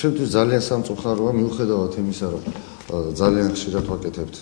Ჩვენთვის ძალიან სამწუხაროა მიუხედავად იმისა, რომ ძალიან ხშირად ვაკეთებთ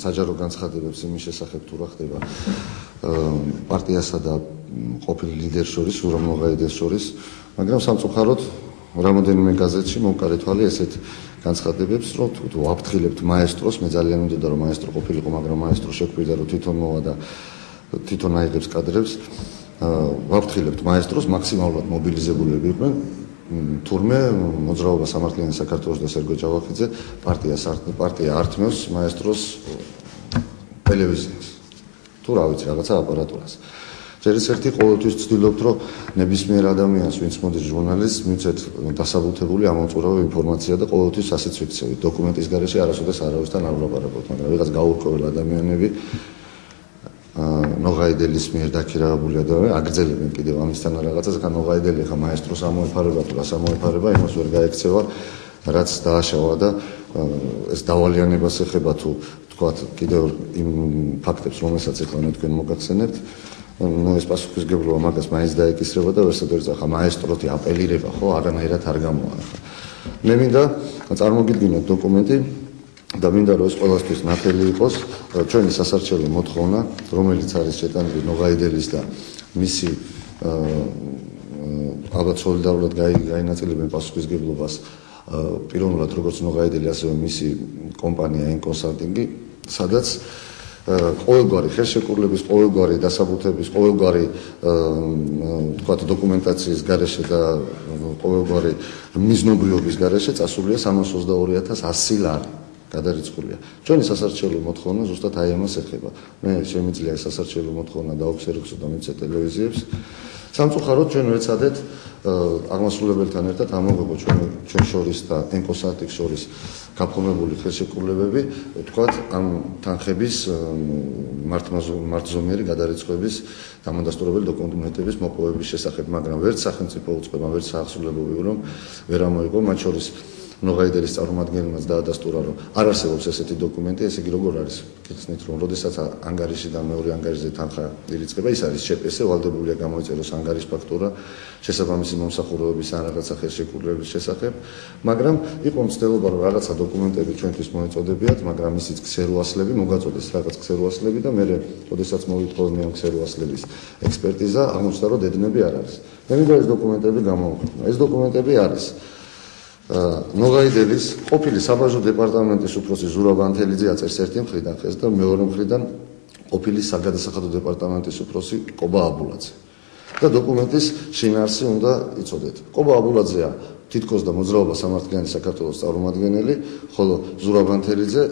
საჯარო განცხადებებს იმის შესახებ თუ რა ხდება პარტიასა და ყოფილ ლიდერს შორის, ზურაბ ნოღაიდეს შორის, მაგრამ სამწუხაროდ რამოდენიმე გაზეთში მომკარე თვალი ესეთ განცხადებებს, რომ თუ ვაფრთხილებთ მაესტროს, მე ძალიან მინდოდა რომ მაესტრო ყოფილიყო, მაგრამ მაესტრო შეგვიდა რომ თვითონ მოვა და თვითონ აიღებს კადრებს, ვაფრთხილებთ მაესტროს, მაქსიმალურად მობილიზებულები იყვნენ. თურმე მოძრაობა სამართლიანი საქართველოს და სერგო ჯავახიძე პარტია ართმევს მაესტროს ტელევიზიას. თუ რა ვიცი, რაღაცა აპარატურას. ჯერისერთი ყოველთვის ვცდილობთ, რომ ნებისმიერ ადამიანს, ვინც მოდის ჟურნალისტს, მივცეთ დასაბუთებული ამომწურავი ინფორმაცია და ყოველთვის ასეც ვიქცევით. დოკუმენტის გარეშე არასოდეს არავისთან არ ვლაპარაკობთ, მაგრამ ვიღაც გაურკვეველ ადამიანები ნოღაიდელის მიერ დაქირავებული ადამიანები აგრძელებენ კიდევ ამისთან რაღაცას, ხან ნოღაიდელი ხა მაესტროს ამოეფარება თუ რას ამოეფარება, იმას ვერ გაექცევა, რაც დააშავა და ეს დავალიანებას ეხება თუ თქვათ კიდევ იმ ფაქტებს, რომელსაც ახლა მე თქვენ მოგახსენებთ, ეს პასუხისგებლობა მაგას მაინც დაეკისრება და ვერსად-ვერც ახლა მაესტროთი აპელირება, ხო, არანაირად არ გამოვა ახლა. მე მინდა წარმოგიდგინოთ დოკუმენტი და მინდა რომ ეს ყველასთვის ნათელი იყოს ჩვენი სასარჩელო მოთხოვნა, რომელიც არის შეტანილი ნოღაიდელის და მისი ალბათ სოლიდარულად გაინაწილებენ პასუხისგებლობას პიროვნულად როგორც ნოღაიდელი, ასევე მისი კომპანია N-Consulting-ი, სადაც ყოველგვარი ხელშეკრულების, ყოველგვარი დასაბუთების, ყოველგვარი თქვათ დოკუმენტაციის გარეშე და ყოველგვარი მიზნობრიობის გარეშე წასულია 322,100 ლარი. გადარიცხულია. ჩვენი სასარჩელო მოთხოვნა ზუსტად აი ამას ეხება. მე შემიძლია სასარჩელო მოთხოვნა დაუქსერგსო და მიცე ტელევიზიებს. სამწუხაროდ ჩვენ ვეცადეთ აღმასრულებელთან ერთად ამოვიღო ჩვენ შორის და N-Consulting შორის გაფორმებული ხელშეკრულებები, თქვათ ამ თანხების მართლმზომიერი გადარიცხვის დამადასტურებელი დოკუმენტების მოპოვების შესახებ, მაგრამ ვერც სახელმწიფო უწყება, ვერც საახსრულებო ბიურომ ვერ ამოიღო, მათ შორის ნოღაიდელის წარმომადგენელმაც დაადასტურა, რომ არ არსებობს ესეთი დოკუმენტი, ესე იგი როგორ არის გიხსნით, რომ როდესაც ანგარიშიდან მეორე ანგარიშზე თანხა ირიცხება, ის არის ЧП-ზე, ვალდებულია გამოიწეროს ანგარიშ ფაქტურა შესაბამისი მომსახურებების ან რაღაცა ხელშეკრულების შესახებ, მაგრამ იყო მცდელობა, რომ რაღაცა დოკუმენტები ჩვენთვის მოეწოდებიათ, მაგრამ ისიც ქსეროასლები, მოგაწოდეს რაღაც ქსეროასლები და მე, როდესაც მოვიტყოვე მე ამ ქსეროასლების ექსპერტიზა, აღმოჩნდა, რომ დედნები არ არის. მე მინდა ეს დოკუმენტები გამოვხსნა. ეს დოკუმენტები არის ნოღაიდელის ყოფილი საბაჟო დეპარტამენტის უფროსი ზურაბ ანთელიძე აწერს ერთი მხრიდან ხეს და მეორე მხრიდან ყოფილი საგადასახადო დეპარტამენტის უფროსი ყობა აბულაძე. და დოკუმენტის შინაარსი უნდა იცოდეთ. ყობა აბულაძეა თითქოს და მოძრაობა სამართლიანი საქართველოს წარმომადგენელი, ხოლო ზურაბ ანთელიძე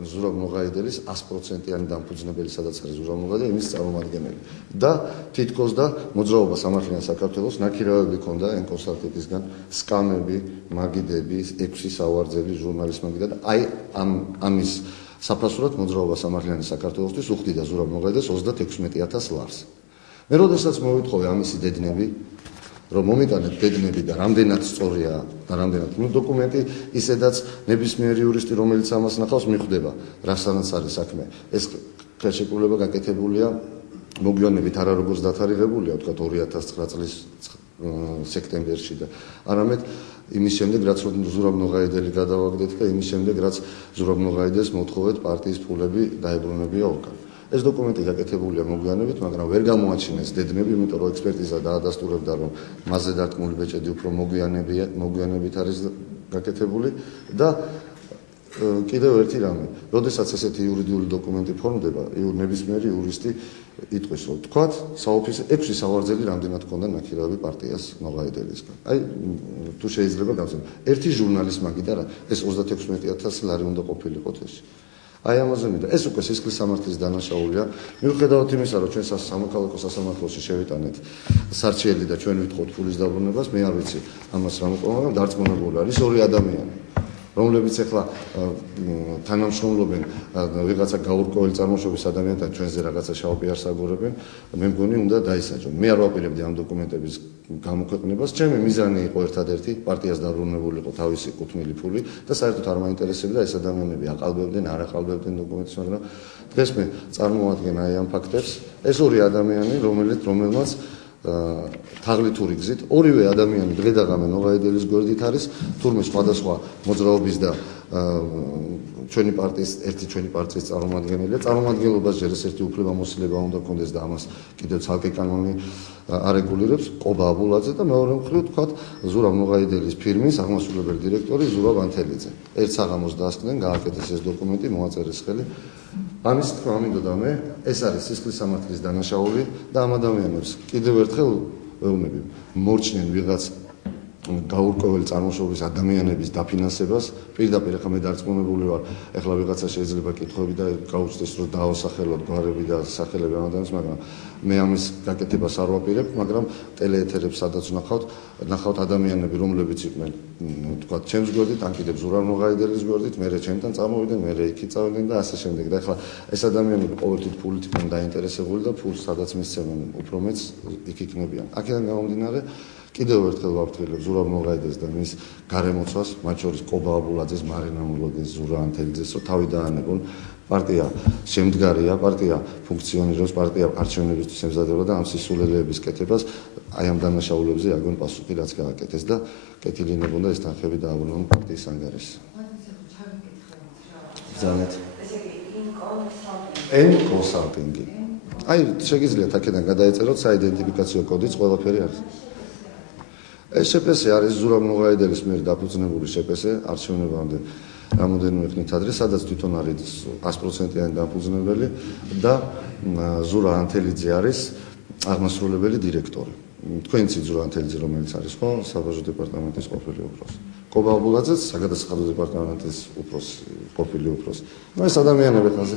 ზურაბ ნოღაიდელის 100%-იანი დამფუძნებელი, სადაც არის ზურაბ ნოღაიდელი, იმის წარმომადგენელი. და თითქოს და მოძრაობა სამართლიანი საქართველოს ნაქირავები ქონდა N-Consulting-ისგან, სკამები, მაგიდები, 6 სავარძელი ჟურნალის მაგიდა და აი ამის საფასურად მოძრაობა სამართლიანი საქართველოსთვის უხდიდა ზურაბ ნოღაიდეს 36,000 ლარს. მე როდესაც მოვიტყოვე ამისი დედნები, რომ მომიტანეთ დედნები და რამდენად სწორია და რამდენად დოკუმენტი, ისედაც ნებისმიერი იურისტი, რომელიც ამას ნახავს, მიხვდება, რასთანაც არის საქმე. ეს ხელშეკრულება გაკეთებულია მოგვიანებით არა როგორც დათარიღებულია, თქვა 2009 წლის სექტემბერში და არამედ იმის შემდეგ, რაც ზურაბ ნოღაიდელი გადავაგდეთ და იმის შემდეგ, რაც ზურაბ ნოღაიდეს მოთხოვეთ პარტიის ფულები დაებრუნებია ორგანო. ეს დოკუმენტი გაკეთებულია მოგვიანებით, მაგრამ ვერ გამოაჩინეს დედნები, იმიტომ რომ ექსპერტიზა დაადასტურებდა, რომ მასზე დარქმული ბეჭედი უფრო მოგვიანებით არის გაკეთებული და კიდევ ერთი რამე, როდესაც ესეთი იურიდიული დოკუმენტი ფორმდება, ნებისმიერი იურისტი იტყვის, რომ თქვათ, საოფისე 6 სავარძელი რამდენად ქონდა ნაქირავები პარტიას ნოღაიდელისგან. აი, თუ შეიძლება გავცემ. ერთი ჟურნალის მაგიდა რა, ეს 36,000 ლარი უნდა ყოფილიყო ეს. აი ამაზე მინდა. ეს უკვე სისხლის სამართლის დანაშაულია. მიუხედავად იმისა, რომ ჩვენ სამოქალაქო სასამართლოში შევიტანეთ სარჩელი და ჩვენ ვითხოვთ ფულის დაბრუნებას, მე არ ვიცი ამას რა მოყვა, მაგრამ დარწმუნებული არის ორი ადამიანი, რომლებიც ახლა თანამშრომლობენ ვიღაცა გაურკვეველი წარმოშობის ადამიანთან ჩვენზე რაღაცა შავპიარს აგორებენ, მე მგონი უნდა დაისაჯონ. მე არ ვაპირებდი ამ დოკუმენტების გამოქვეყნებას. ჩემი მიზანი იყო ერთადერთი, პარტიას დაბრუნებულიყო თავისი კუთვნილი ფული და საერთოდ არ მაინტერესებდა ეს ადამიანები აყალბებდნენ, არ აყალბებდნენ დოკუმენტებს, მაგრამ დღეს მე წარმოვადგენ აი ამ ფაქტებს. ეს ორი ადამიანი, რომელმაც თაღლითური გზით ორივე ადამიანი დღე და ღამე ნოღაიდელის გვერდით არის თურმე სხვადასხვა მოძრაობის და ჩვენი პარტიის წარმომადგენელია წარმომადგენლობას ჯერ ერთი უფლებამოსილება უნდა გქონდეს და ამას კიდევ ცალკე კანონი არეგულირებს ყობა აბულაძე და მეორე მხრივ თქვათ ზურაბ ნოღაიდელის ფირმის აღმასრულებელი დირექტორი ზურაბ ანთელიძე ერთ საღამოს დაასკდნენ გააკეთეს ეს დოკუმენტი მოაწერეს ხელი ამის თქმა მინდოდა მე ეს არის სისხლის სამართლის დანაშაული და ამ ადამიანებს კიდევ ერთხელ ვეუბნები მორჩნენ ვიღაც გაურკვეველი წარმოშობის ადამიანების დაფინანსებას პირდაპირ ახლა მე დარწმუნებული ვარ ახლა ვიღაცა შეიძლება კითხვები და გაუჩნდეს რომ დაავსახელოთ გვარები და სახელები ამ ადამიანს მაგრამ მე ამის გაკეთებას არ ვაპირებ მაგრამ ტელეეთერებს სადაც ნახავთ ადამიანები რომლებიც იყვნენ თქვა ჩემს გვერდით ან კიდევ ზურაბ ნოღაიდელის გვერდით მე ჩემთან წარმოვიდნენ მე იქით წავიდნენ და ასე შემდეგ და ახლა ეს ადამიანები ყოველთვის ფულით იყვნენ დაინტერესებული და ფულს სადაც მისცემენ უფრო მეც იქ იქნებიან აქედან გამომდინარე კიდევ ერთხელ ვაფრთხილებ ზურაბ ნოღაიდეს და მის გარემოცვას, მათ შორის ყობა აბულაძეს, მარინა მულოდეს, ზურაბ ანთელიძეს, რომ თავი დაანებონ. პარტია შემდგარია, პარტია ფუნქციონირებს, პარტია არჩევნებისთვის ემზადება და ამ სისულელეების კეთებას აი ამ დანაშაულებზე აგონ პასუხი რაც გააკეთეს და კეთილინებონ და ეს თანხები დააბრუნონ პარტიის ანგარიშს. ზანეთ. En consulting. აი შეგიძლიათ აქედან გადაეწეროთ საიდენტიფიკაციო კოდიც ყველაფერი არის. ეს შეპესე არის ზურაბ ნოღაიდელის მიერ დაფუძნებული შეპესე არჩევნებამდე რამოდენიმე ხნით ადრე, სადაც თვითონ არის 100%-იანი დაფუძნებელი და ზურაბ ანთელიძე არის აღმასრულებელი დირექტორი. თქვენიც ზურაბ ანთელიძე რომელიც არის ხო საბაჟო დეპარტამენტის ყოფილი უფროსი. ყობა აბულაძეც საგადასახადო დეპარტამენტის ყოფილი უფროსი. ეს ადამიანები ხაზე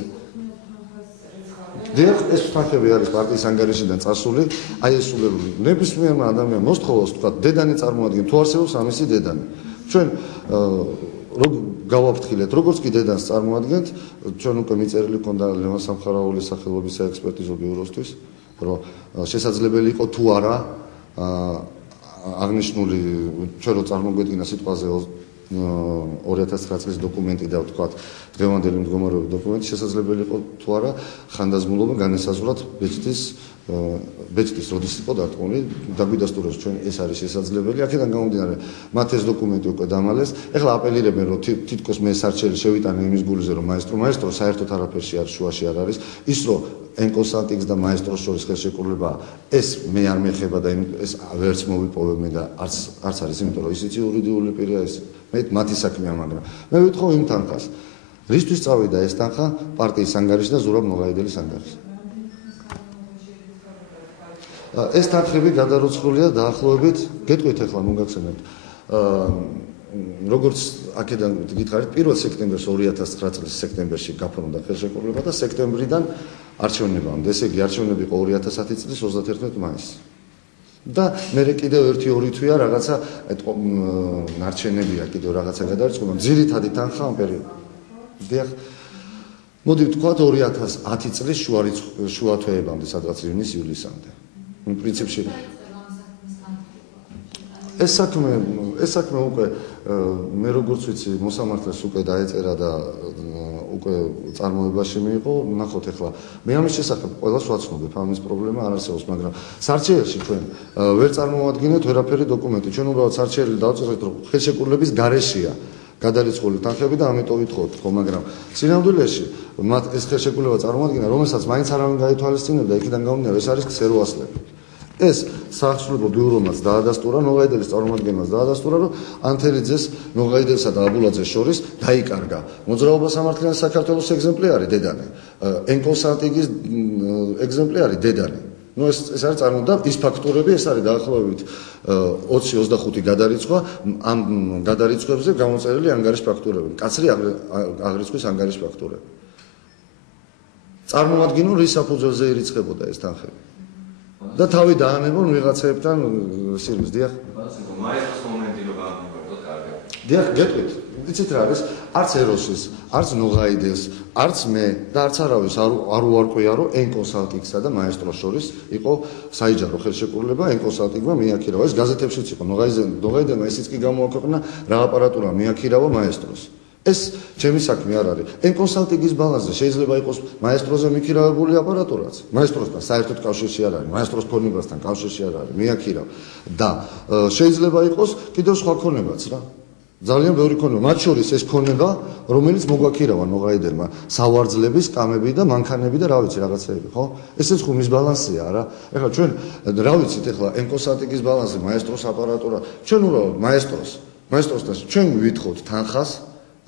დიახ, ეს თანხები არის პარტიის ანგარიშიდან წასული, აი ეს სულელული. ნებისმიერმა ადამიანმა მოსთხოვოს თქვა, დედანი წარმოადგენ, თუ არსებობს ამისი დედანი. ჩვენ გავაფრთხილეთ, როგორც კი დედანს წარმოადგენთ, ჩვენ უკვე მიწერილი ქონდა ლევან სამხარაულის სახელობის საექსპერტიზო ბიუროსთვის, რომ შესაძლებელი იყო თუ არა აღნიშნული ჩვენ რო წარმოგვედგინა სიტყვაზე 2009 წლის დოკუმენტი და ვთქვათ დღევანდელი მდგომარეობის დოკუმენტი შესაძლებელი იყო თუ არა ხანდაზმულობა განესაზღვრათ ბეჭდის როდის იყო დარტყმული დაგვიდასტუროს ჩვენ ეს არის შესაძლებელი აქედან გამომდინარე მათ ეს დოკუმენტი უკვე დამალეს ეხლა აპელირებენ რომ თითქოს მე სარჩელი შევიტანე იმის გულზე რომ მაესტრო საერთოდ არაფერში არ შუაში არ არის ის რომ ენ-კონსალტინგს და მაესტროს შორის ხელშეკრულება ეს მე არ მეხება და ეს ვერც მოვიპოვებენ და არც არის იმიტომ რომ ისიც იურიდიული პირია ეს მე მათი საქმეა მაგრამ მე ვითხოვ იმ თანხას რისთვის წავიდა ეს თანხა პარტიის ანგარიშში და ზურაბ ნოღაიდელის ანგარიშში ეს თანხები გადაროცხულია დაახლოებით გეტყვით ახლა მოგახსენებთ როგორც აქედან გითხარით 1 სექტემბერს 2009 წლის სექტემბერში გაფორმდა ხელშეკრულება და სექტემბრიდან არჩევნებამდე ესე იგი არჩევნები იყო 2010 წლის 31 მაისს და მე კიდევ 1-2 თვეა რაღაცა ნარჩენებია კიდევ რაღაცა გადარიცხული ძირითადი თანხა ამ პერიოდში დიახ მოდი ვთქვათ 2010 წლის შუა თვეებამდე სადღაც ივნის-ივლისამდე პრინციპში ეს საქმე უკვე მე როგორც ვიცი მოსამართლეს უკვე დაეწერა და უკვე წარმოებაში მიიღო ნახოთ ახლა მე ამის შესახებ ყველას ვაცნობებ ამის პრობლემა არ არსებობს მაგრამ სარჩელში ჩვენ ვერ წარმოადგენთ ვერაფერი დოკუმენტი ჩვენ უბრალოდ სარჩელი დავწერეთ რომ ხელშეკრულების გარეშეა გადარიცხული თანხები და ამიტომ ვითხოვთ ხო მაგრამ სინამდვილეში მათ ეს ხელშეკრულება წარმოადგენა რომელსაც მაინც არავინ გაითვალისწინებდა იქიდან გამომდინარე ეს არის ქსეროასლები ეს საახსრულებო ბიურომაც დაადასტურა ნოღაიდელის წარმომადგენლებს დაადასტურა რომ ანთელიძეს ნოღაიდელსა და აბულაძეს შორის დაიკარგა მოძრაობა სამართლიანი საქართველოს ეგზემპლიარი დედანი ენ-კონსალტინგის ეგზემპლიარი დედანი ну ეს არის წარმოდა ის ფაქტურები ეს არის დაახლოებით 20-25 გადარიცხვა ამ გადარიცხვებზე გამოწერილი ანგარიშ ფაქტურები კაცრი აღრიცხვის ანგარიშ ფაქტურები წარმოადგინონ რის საფუძველზე ირიცხებოდა ეს თანხები და თავი დაანებონ ვიღაცებთან სირვის დიახ მაისის მომენტი რომ გამოვიყოთ კარგად დიახ გეტყვით იცით რა არის არც ეროსის არც ნოღაიდეს არც მე და არც არავის არ უარყვია რომ ენ-კონსალტინგსა და მაესტროს შორის იყო საიჯარო ხელშეკრულება ენ-კონსალტინგმა მიაქირავა ეს გაზეთებშიც იყო ნოღაიდენმა ისიც კი გამოაქვეყნა რა აპარატურა მიაქირავა მაესტროს ეს ჩემი საქმე არ არის. Ენ-კონსალტინგის ბალანსზე შეიძლება იყოს მაესტროზე მიქირავებული აპარატურაც. მაესტროსთან საერთოდ კავშირში არ არის. მაესტროს ქონებასთან კავშირში არ არის. მე აქირავ და შეიძლება იყოს კიდევ სხვა ქონებაც რა. ძალიან ბევრი ქონება, მათ შორის ეს ქონება, რომელიც მოგვაქირავან მოღაიდელმა, სავარძლების, კამები და მანქანები და რა ვიცი რაღაცეები, ხო? ესეც ხუმის ბალანსია რა. ეხლა ჩვენ რა ვიცით ეხლა ენ-კონსალტინგის ბალანსზე მაესტროს აპარატურა, ჩვენ უბრალოდ მაესტროსთან ჩვენ ვითხოვთ თანხას,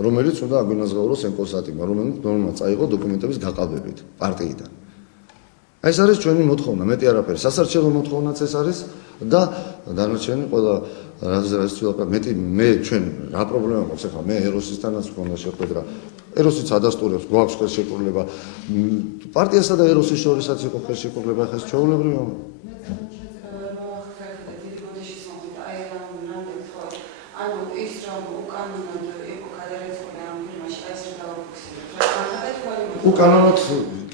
რომელიც უნდა აგვინაზღაუროს ენ-კონსალტინგმა, რომელმაც წაიღო დოკუმენტების გაყალბებით პარტიიდან. ეს არის ჩვენი მოთხოვნა, მეტი არაფერი. სასარჩელო მოთხოვნაც ეს არის და დანარჩენი ყველა რაც მეტი მე ჩვენ რა პრობლემა გვაქვს ახლა მე ეროსისთანაც მქონდა შეხვედრა ეროსიც ადასტურებს გვაქვს ხელშეკრულება პარტიასა და ეროსის შორისაც იყო ხელშეკრულება ახლა ეს ჩვეულებრივია უკანონოდ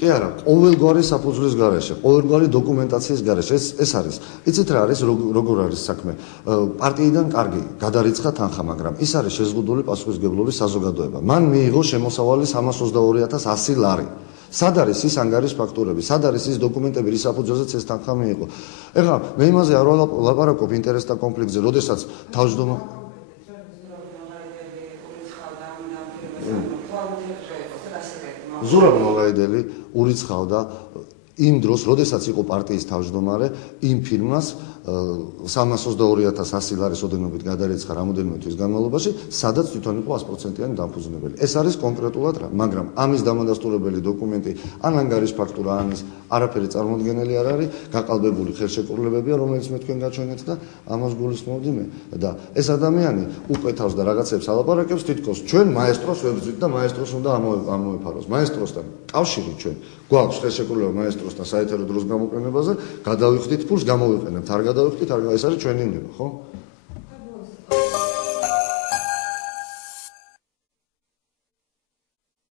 კი არა, ყოველგვარი საფუძვლის გარეშე, ყოველგვარი დოკუმენტაციის გარეშე ეს არის. იცით რა არის, როგორ არის საქმე? პარტიიდან კარგი, გადარიცხა თანხა, მაგრამ ის არის შეზღუდული პასუხისმგებლობის საზოგადოება. მან მიიღო შემოსავალი 322.100 ლარი. სად არის ის ანგარის ფაქტურები, სად არის ის დოკუმენტები, რის საფუძველზეც ეს თანხა მიიღო? ეხლა მე იმაზე არ ვლაპარაკობ ინტერესთა კონფლიქტზე, როდესაც თავმჯდომარე ზურაბ მოლაიდელი ურიცხავდა იმ დროს, როდესაც იყო პარტიის თავმჯდომარე, იმ ფირმას 322.100 ლარის ოდენობით გადარიცხა რამოდენიმე თვის განმავლობაში, სადაც თვითონ იყო 100%-იანი დამფუძნებელი. ეს არის კონკრეტულად რა, მაგრამ ამის დამადასტურებელი დოკუმენტი, ან ანგარის ფაქტურა, ან ის არაფერი წარმოუდგენელი არ არის, გაყალბებული ხელშეკრულებებია, რომელიც მე თქვენ გაჩვენეთ და ამას გულისხმობდი მე. და ეს ადამიანი უყვეთავს და რაღაცებს ალაპარაკებს, თითქოს ჩვენ მაესტროს ვებრძვით და მაესტროს უნდა ამოეფაროს. მაესტროსთან კავშირი ჩვენ გვაქვს ხელშეკრულება მაესტროსთან საეთერო დროს გამოყენებაზე, გადავიხდით ფულს, გამოვიყენებთ, არ გადავიხდით, ეს არის ჩვენი ნება, ხო?